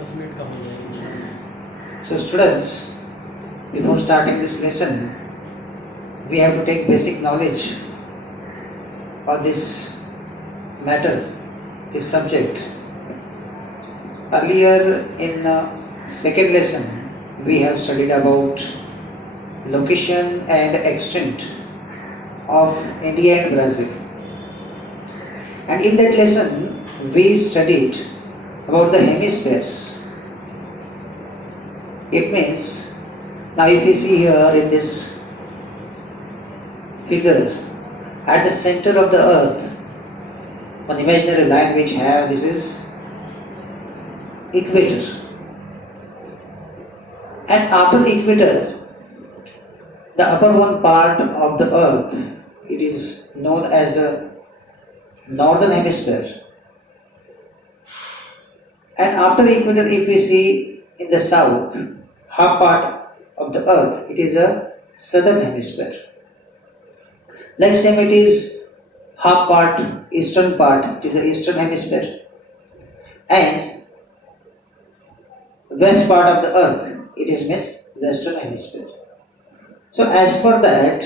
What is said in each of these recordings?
10 minute का हो जाएगा इंशाल्लाह। So students, before starting this lesson, we have to take basic knowledge of this matter, this subject. Earlier in second lesson, we have studied about location and extent of India and Brazil. And in that lesson, we studied about the hemispheres. It means, now if you see here in this figure, at the center of the earth, one imaginary line which have, this is equator. And after equator, the upper one part of the earth, it is known as a northern hemisphere. And after the equator, if we see in the south, half part of the earth, it is a southern hemisphere. Like same it is half part, eastern part, it is the eastern hemisphere. And west part of the earth, it is western hemisphere. So as per that,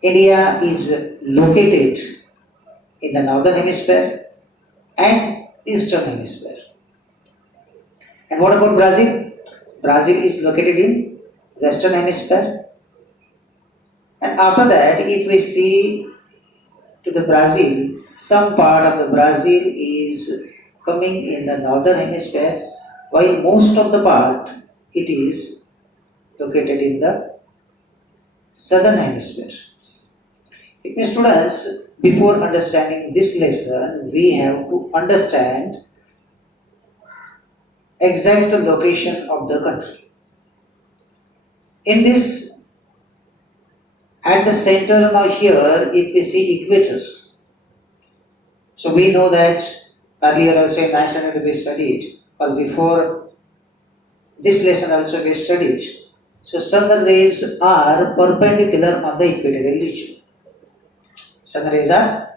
India is located in the northern hemisphere and eastern hemisphere. And what about Brazil? Brazil is located in western hemisphere. And after that, if we see to the Brazil, some part of the Brazil is coming in the northern hemisphere, while most of the part it is located in the southern hemisphere. It means students, before understanding this lesson, we have to understand exact location of the country. In this, at the center now here, if we see equator, so we know that earlier also in 9th standard we studied, or before this lesson also we studied. So sun rays are perpendicular on the equatorial region. Sun rays are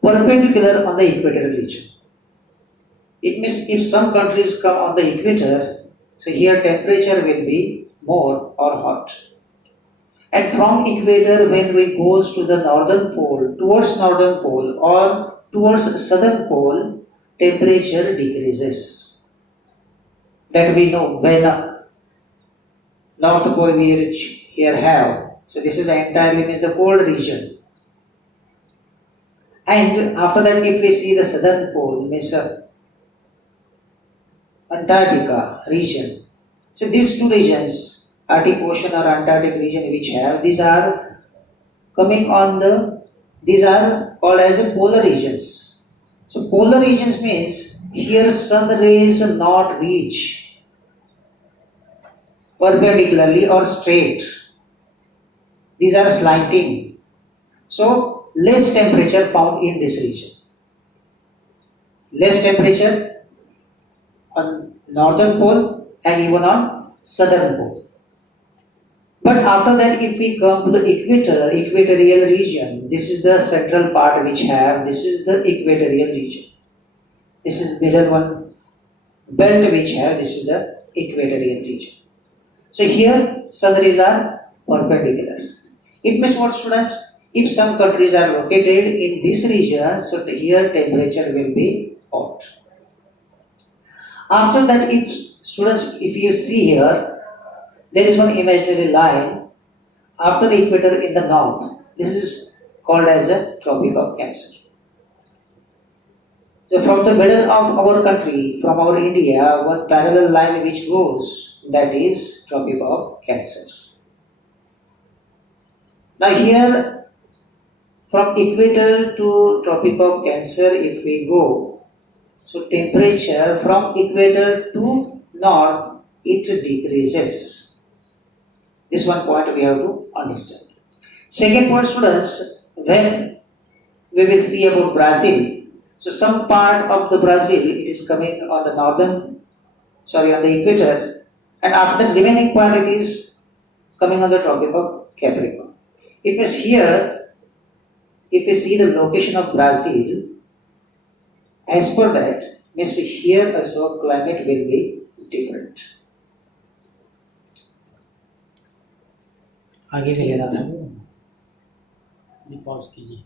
perpendicular on the equatorial region. It means if some countries come on the equator, so here temperature will be more or hot. And from equator, when we goes to the northern pole, towards northern pole or towards southern pole, temperature decreases. That we know when north pole we here have. So this is entirely means the cold region. And after that, if we see the southern pole, means Antarctica region. So these two regions, Arctic Ocean or Antarctic region which have, these are coming on the, these are called as the polar regions. So polar regions means here sun rays not reach perpendicularly or straight. These are slanting. So less temperature found in this region. Less temperature on northern pole and even on southern pole. But after that, if we come to the equator, equatorial region, this is the central part which have, this is the equatorial region. This is middle one belt which have, this is the equatorial region. So here, sun rays are perpendicular. It means what, students? If some countries are located in this region, so here temperature will be hot. After that, if students, if you see here, there is one imaginary line after the equator in the north. This is called as a Tropic of Cancer. So from the middle of our country, from our India, one parallel line which goes, that is Tropic of Cancer. Now here, from equator to Tropic of Cancer, if we go, so temperature from equator to north, it decreases. This one point we have to understand. Second point, students, when we will see about Brazil, so some part of the Brazil, it is coming on the northern, on the equator, and after the remaining part, it is coming on the Tropic of Capricorn. It means here, if we see the location of Brazil, as per that, means here also climate will be आगे के लिए दादा ये pause कीजिए।